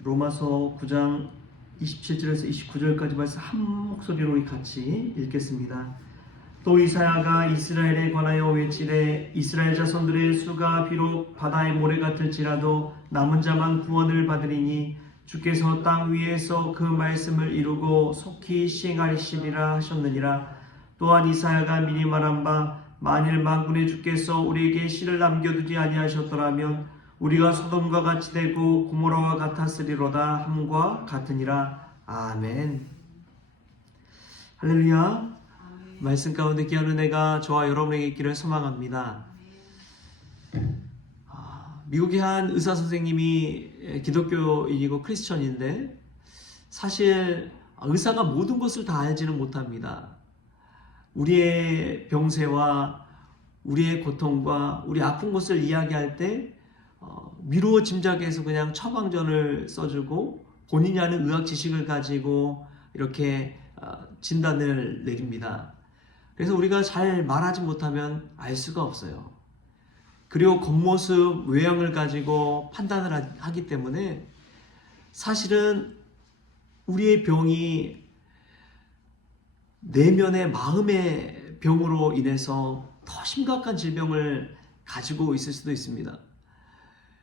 로마서 9장 27절에서 29절까지 말씀 한 목소리로 우리 같이 읽겠습니다. 또 이사야가 이스라엘에 관하여 외치되 이스라엘 자손들의 수가 비록 바다의 모래 같을지라도 남은 자만 구원을 받으리니 주께서 땅 위에서 그 말씀을 이루고 속히 시행하시리라 하셨느니라. 또한 이사야가 미리 말한 바 만일 만군의 주께서 우리에게 씨를 남겨두지 아니하셨더라면 우리가 소돔과 같이 되고 고모라와 같았으리로다 함과 같으니라. 아멘. 할렐루야. 말씀 가운데 귀한 은혜가 저와 여러분에게 있기를 소망합니다. 미국의 한 의사 선생님이 기독교인이고 크리스천인데 사실 의사가 모든 것을 다 알지는 못합니다. 우리의 병세와 우리의 고통과 우리 아픈 것을 이야기할 때 미루어 짐작해서 그냥 처방전을 써주고 본인이 아는 의학 지식을 가지고 이렇게 진단을 내립니다. 그래서 우리가 잘 말하지 못하면 알 수가 없어요. 그리고 겉모습, 외형을 가지고 판단을 하기 때문에 사실은 우리의 병이 내면의 마음의 병으로 인해서 더 심각한 질병을 가지고 있을 수도 있습니다.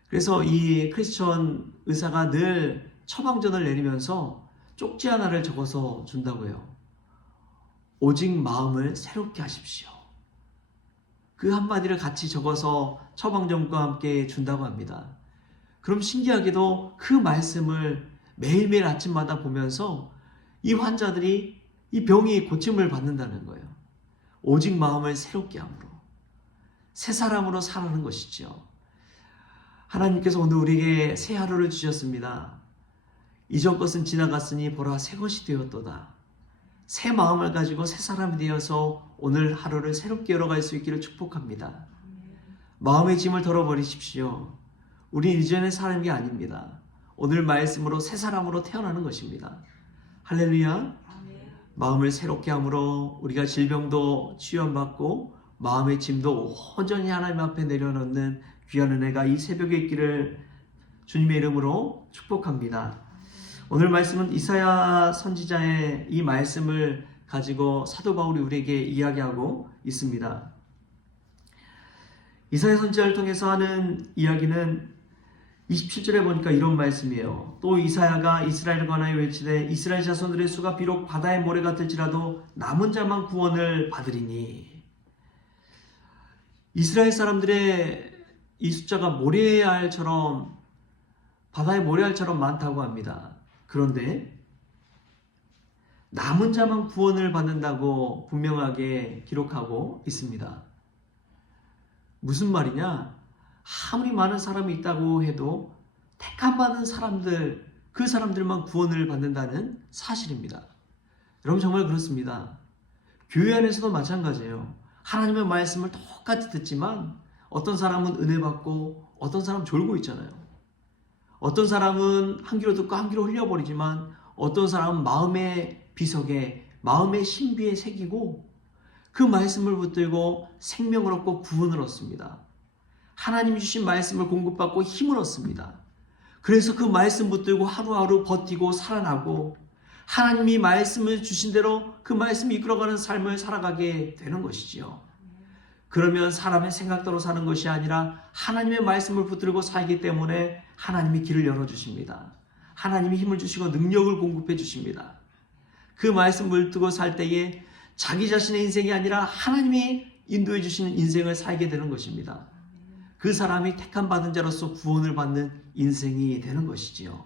그래서 이 크리스천 의사가 늘 처방전을 내리면서 쪽지 하나를 적어서 준다고 해요. 오직 마음을 새롭게 하십시오. 그 한마디를 같이 적어서 처방전과 함께 준다고 합니다. 그럼 신기하게도 그 말씀을 매일매일 아침마다 보면서 이 환자들이 이 병이 고침을 받는다는 거예요. 오직 마음을 새롭게 함으로 새 사람으로 살아가는 것이죠. 하나님께서 오늘 우리에게 새 하루를 주셨습니다. 이전 것은 지나갔으니 보라 새 것이 되었도다. 새 마음을 가지고 새 사람이 되어서 오늘 하루를 새롭게 열어갈 수 있기를 축복합니다. 마음의 짐을 덜어버리십시오. 우린 이전의 사람이 아닙니다. 오늘 말씀으로 새 사람으로 태어나는 것입니다. 할렐루야. 마음을 새롭게 함으로 우리가 질병도 치유받고 마음의 짐도 온전히 하나님 앞에 내려놓는 귀한 은혜가 이 새벽에 있기를 주님의 이름으로 축복합니다. 오늘 말씀은 이사야 선지자의 이 말씀을 가지고 사도 바울이 우리에게 이야기하고 있습니다. 이사야 선지자를 통해서 하는 이야기는 27절에 보니까 이런 말씀이에요. 또 이사야가 이스라엘에 관하여 외치되 이스라엘 자손들의 수가 비록 바다의 모래 같을지라도 남은 자만 구원을 받으리니. 이스라엘 사람들의 이 숫자가 모래알처럼 바다의 모래알처럼 많다고 합니다. 그런데 남은 자만 구원을 받는다고 분명하게 기록하고 있습니다. 무슨 말이냐? 아무리 많은 사람이 있다고 해도 택함받은 사람들, 그 사람들만 구원을 받는다는 사실입니다. 여러분 정말 그렇습니다. 교회 안에서도 마찬가지예요. 하나님의 말씀을 똑같이 듣지만 어떤 사람은 은혜 받고 어떤 사람은 졸고 있잖아요. 어떤 사람은 한 귀로 듣고 한 귀로 흘려버리지만 어떤 사람은 마음의 비석에 마음의 신비에 새기고 그 말씀을 붙들고 생명을 얻고 구원을 얻습니다. 하나님이 주신 말씀을 공급받고 힘을 얻습니다. 그래서 그 말씀 붙들고 하루하루 버티고 살아나고 하나님이 말씀을 주신 대로 그 말씀이 이끌어가는 삶을 살아가게 되는 것이지요. 그러면 사람의 생각대로 사는 것이 아니라 하나님의 말씀을 붙들고 살기 때문에 하나님이 길을 열어주십니다. 하나님이 힘을 주시고 능력을 공급해 주십니다. 그 말씀을 두고 살 때에 자기 자신의 인생이 아니라 하나님이 인도해 주시는 인생을 살게 되는 것입니다. 그 사람이 택함 받은 자로서 구원을 받는 인생이 되는 것이지요.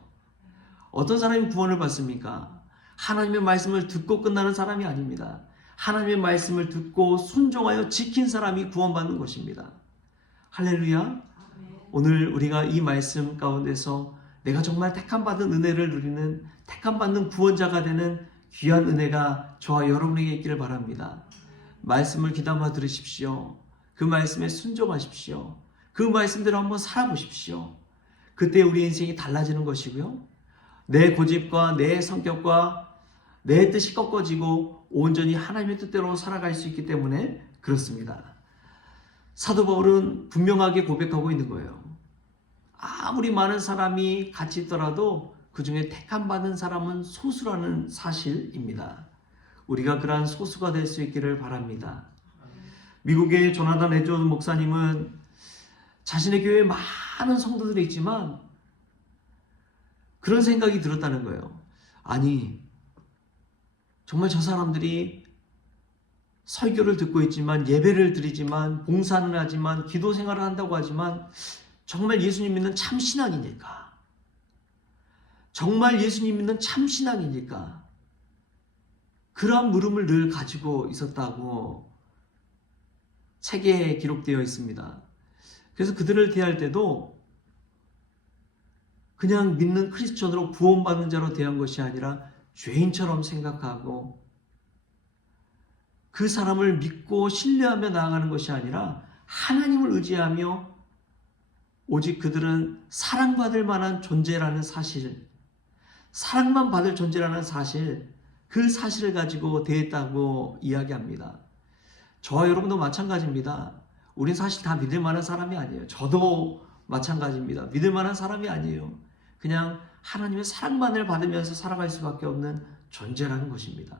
어떤 사람이 구원을 받습니까? 하나님의 말씀을 듣고 끝나는 사람이 아닙니다. 하나님의 말씀을 듣고 순종하여 지킨 사람이 구원받는 것입니다. 할렐루야. 오늘 우리가 이 말씀 가운데서 내가 정말 택함받은 은혜를 누리는 택함받는 구원자가 되는 귀한 은혜가 저와 여러분에게 있기를 바랍니다. 말씀을 귀담아 들으십시오. 그 말씀에 순종하십시오. 그 말씀대로 한번 살아보십시오. 그때 우리 인생이 달라지는 것이고요. 내 고집과 내 성격과 내 뜻이 꺾어지고 온전히 하나님의 뜻대로 살아갈 수 있기 때문에 그렇습니다. 사도 바울은 분명하게 고백하고 있는 거예요. 아무리 많은 사람이 같이 있더라도 그 중에 택함 받은 사람은 소수라는 사실입니다. 우리가 그러한 소수가 될 수 있기를 바랍니다. 미국의 조나단 에드워드 목사님은 자신의 교회에 많은 성도들이 있지만 그런 생각이 들었다는 거예요. 아니, 정말 저 사람들이 설교를 듣고 있지만, 예배를 드리지만, 봉사는 하지만, 기도 생활을 한다고 하지만 정말 예수님 믿는 참 신앙이니까? 정말 예수님 믿는 참 신앙이니까? 그러한 물음을 늘 가지고 있었다고 책에 기록되어 있습니다. 그래서 그들을 대할 때도 그냥 믿는 크리스천으로 구원받는 자로 대한 것이 아니라 죄인처럼 생각하고, 그 사람을 믿고 신뢰하며 나아가는 것이 아니라 하나님을 의지하며 오직 그들은 사랑받을 만한 존재라는 사실, 사랑만 받을 존재라는 사실, 그 사실을 가지고 대했다고 이야기합니다. 저와 여러분도 마찬가지입니다. 우린 사실 다 믿을 만한 사람이 아니에요. 저도 마찬가지입니다. 믿을 만한 사람이 아니에요. 그냥 하나님의 사랑만을 받으면서 살아갈 수밖에 없는 존재라는 것입니다.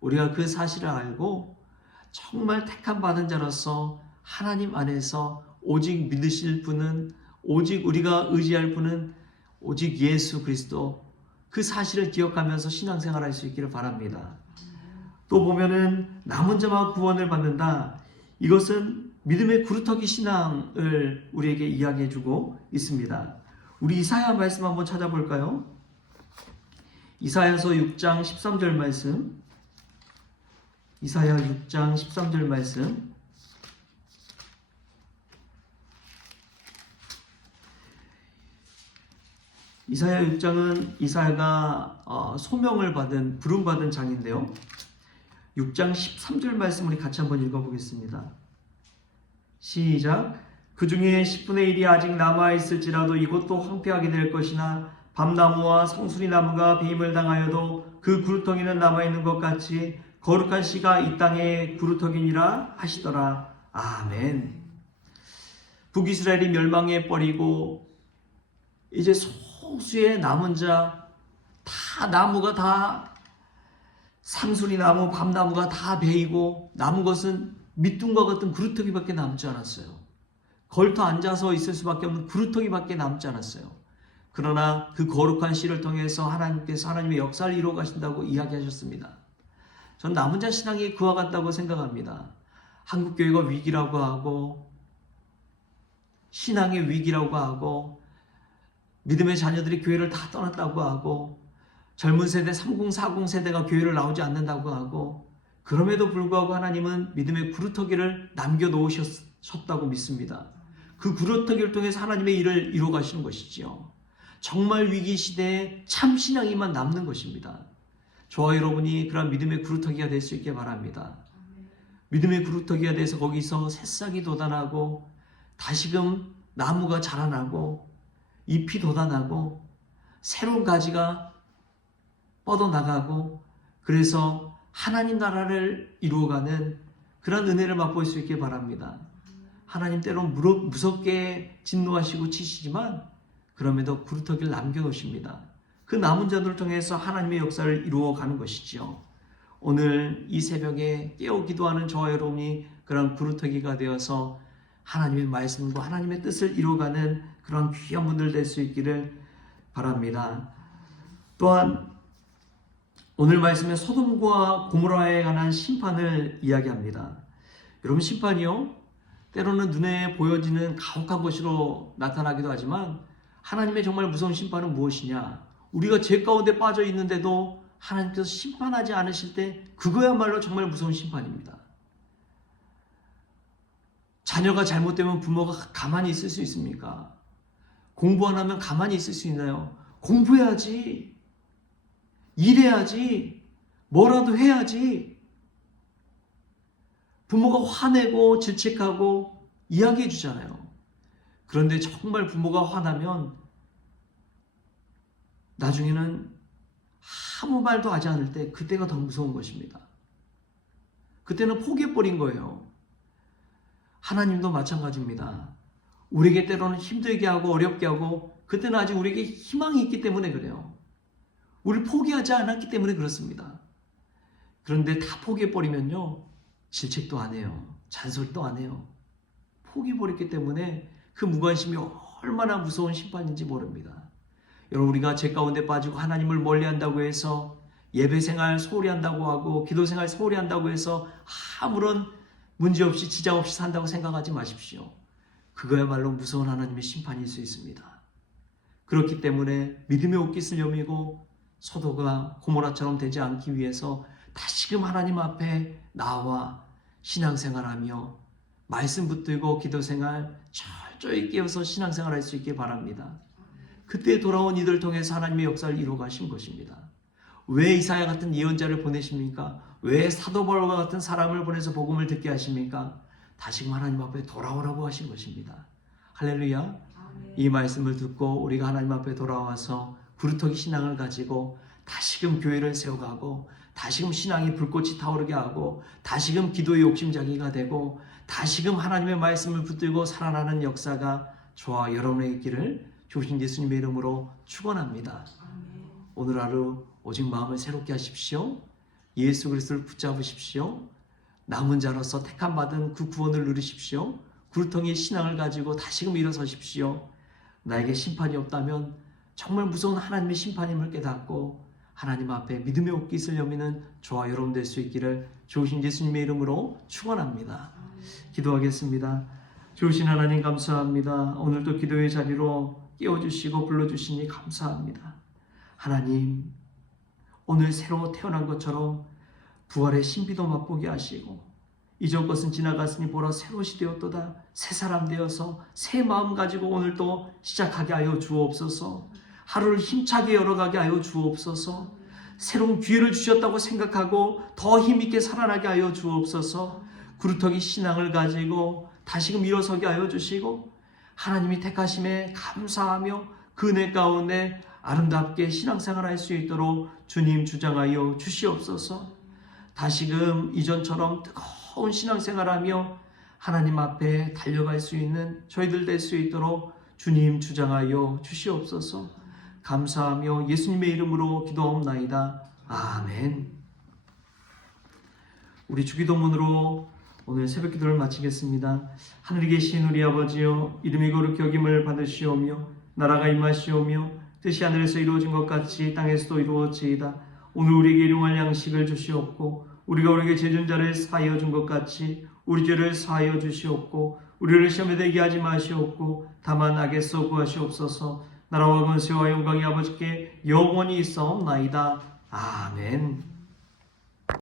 우리가 그 사실을 알고 정말 택함 받은 자로서 하나님 안에서 오직 믿으실 분은, 오직 우리가 의지할 분은 오직 예수 그리스도, 그 사실을 기억하면서 신앙생활할 수 있기를 바랍니다. 또 보면은 남은 자만 구원을 받는다. 이것은 믿음의 구루터기 신앙을 우리에게 이야기해주고 있습니다. 우리 이사야 말씀 한번 찾아볼까요? 이사야서 6장 13절 말씀. 이사야 6장 13절 말씀. 이사야 6장은 이사야가 소명을 받은, 부름받은 장인데요. 6장 13절 말씀 우리 같이 한번 읽어보겠습니다. 시작. 그 중에 10분의 1이 아직 남아있을지라도 이곳도 황폐하게 될 것이나 밤나무와 상수리나무가 배임을 당하여도 그 구루터기는 남아있는 것 같이 거룩한 씨가 이 땅에 구루터기니라 하시더라. 아멘. 북이스라엘이 멸망해 버리고 이제 소수의 남은 자, 다 나무가 다 상수리나무, 밤나무가 다 베이고 남은 것은 밑둥과 같은 구루터기밖에 남지 않았어요. 걸터 앉아서 있을 수밖에 없는 구루터기밖에 남지 않았어요. 그러나 그 거룩한 씨를 통해서 하나님께서 하나님의 역사를 이루어 가신다고 이야기하셨습니다. 전 남은 자 신앙이 그와 같다고 생각합니다. 한국교회가 위기라고 하고, 신앙의 위기라고 하고, 믿음의 자녀들이 교회를 다 떠났다고 하고, 젊은 세대 30, 40 세대가 교회를 나오지 않는다고 하고, 그럼에도 불구하고 하나님은 믿음의 구루터기를 남겨놓으셨다고 믿습니다. 그 구루터기를 통해서 하나님의 일을 이루어 가시는 것이지요. 정말 위기 시대에 참 신앙이만 남는 것입니다. 저와 여러분이 그런 믿음의 구루터기가 될 수 있게 바랍니다. 믿음의 구루터기가 돼서 거기서 새싹이 돋아나고 다시금 나무가 자라나고 잎이 돋아나고 새로운 가지가 뻗어나가고, 그래서 하나님 나라를 이루어가는 그런 은혜를 맛볼 수 있게 바랍니다. 하나님 때론 무섭게 진노하시고 치시지만 그럼에도 구루터기를 남겨놓으십니다. 그 남은 자들을 통해서 하나님의 역사를 이루어가는 것이지요. 오늘 이 새벽에 깨어 기도하는 저와 여러분이 그런 구루터기가 되어서 하나님의 말씀과 하나님의 뜻을 이루어가는 그런 귀한 분들 될 수 있기를 바랍니다. 또한 오늘 말씀에 소돔과 고모라에 관한 심판을 이야기합니다. 여러분, 심판이요, 때로는 눈에 보여지는 가혹한 것으로 나타나기도 하지만 하나님의 정말 무서운 심판은 무엇이냐? 우리가 죄 가운데 빠져 있는데도 하나님께서 심판하지 않으실 때 그거야말로 정말 무서운 심판입니다. 자녀가 잘못되면 부모가 가만히 있을 수 있습니까? 공부 안 하면 가만히 있을 수 있나요? 공부해야지, 일해야지, 뭐라도 해야지. 부모가 화내고 질책하고 이야기해 주잖아요. 그런데 정말 부모가 화나면 나중에는 아무 말도 하지 않을 때 그때가 더 무서운 것입니다. 그때는 포기해버린 거예요. 하나님도 마찬가지입니다. 우리에게 때로는 힘들게 하고 어렵게 하고 그때는 아직 우리에게 희망이 있기 때문에 그래요. 우리를 포기하지 않았기 때문에 그렇습니다. 그런데 다 포기해버리면요, 질책도 안 해요. 잔소리도 안 해요. 포기해버렸기 때문에 그 무관심이 얼마나 무서운 심판인지 모릅니다. 여러분, 우리가 죄 가운데 빠지고 하나님을 멀리한다고 해서 예배생활 소홀히 한다고 하고 기도생활 소홀히 한다고 해서 아무런 문제없이 지장 없이 산다고 생각하지 마십시오. 그거야말로 무서운 하나님의 심판일 수 있습니다. 그렇기 때문에 믿음의 옷깃을 여미고 소도가 고모라처럼 되지 않기 위해서 다시금 하나님 앞에 나와 신앙생활하며 말씀 붙들고 기도생활 철저히 깨어서 신앙생활할 수 있길 바랍니다. 그때 돌아온 이들을 통해서 하나님의 역사를 이루어가신 것입니다. 왜 이사야 같은 예언자를 보내십니까? 왜 사도 바울과 같은 사람을 보내서 복음을 듣게 하십니까? 다시금 하나님 앞에 돌아오라고 하신 것입니다. 할렐루야. 이 말씀을 듣고 우리가 하나님 앞에 돌아와서 구루터기 신앙을 가지고 다시금 교회를 세워가고 다시금 신앙이 불꽃이 타오르게 하고 다시금 기도의 욕심자기가 되고 다시금 하나님의 말씀을 붙들고 살아나는 역사가 저와 여러분의 있기를 주신 예수님의 이름으로 축원합니다. 오늘 하루 오직 마음을 새롭게 하십시오. 예수 그리스도를 붙잡으십시오. 남은 자로서 택함받은 그 구원을 누리십시오. 구루텅이의 신앙을 가지고 다시금 일어서십시오. 나에게 심판이 없다면 정말 무서운 하나님의 심판임을 깨닫고 하나님 앞에 믿음의 옷깃을 여미는 저와 여러분 될 수 있기를 좋으신 예수님의 이름으로 축원합니다. 기도하겠습니다. 좋으신 하나님 감사합니다. 오늘도 기도의 자리로 깨워주시고 불러주시니 감사합니다. 하나님, 오늘 새로 태어난 것처럼 부활의 신비도 맛보게 하시고 이전 것은 지나갔으니 보라 새로 시되었도다. 새 사람 되어서 새 마음 가지고 오늘 또 시작하게 하여 주옵소서. 하루를 힘차게 열어가게 하여 주옵소서. 새로운 기회를 주셨다고 생각하고 더 힘있게 살아나게 하여 주옵소서. 구루터기 신앙을 가지고 다시금 일어서게 하여 주시고 하나님이 택하심에 감사하며 그 은혜 가운데 아름답게 신앙생활할 수 있도록 주님 주장하여 주시옵소서. 다시금 이전처럼 뜨거운 신앙생활하며 하나님 앞에 달려갈 수 있는 저희들 될 수 있도록 주님 주장하여 주시옵소서. 감사하며 예수님의 이름으로 기도하옵나이다. 아멘. 우리 주기도문으로 오늘 새벽 기도를 마치겠습니다. 하늘에 계신 우리 아버지여, 이름이 거룩히 여김을 받으시오며 나라가 임하시오며 뜻이 하늘에서 이루어진 것 같이 땅에서도 이루어지이다. 오늘 우리에게 일용할 양식을 주시옵고 우리가 우리에게 죄진 자를 사하여 준 것 같이 우리 죄를 사하여 주시옵고 우리를 시험에 들게 하지 마시옵고 다만 악에서 구하시옵소서. 나라와 권세와 영광이 아버지께 영원히 있사옵나이다. 아멘.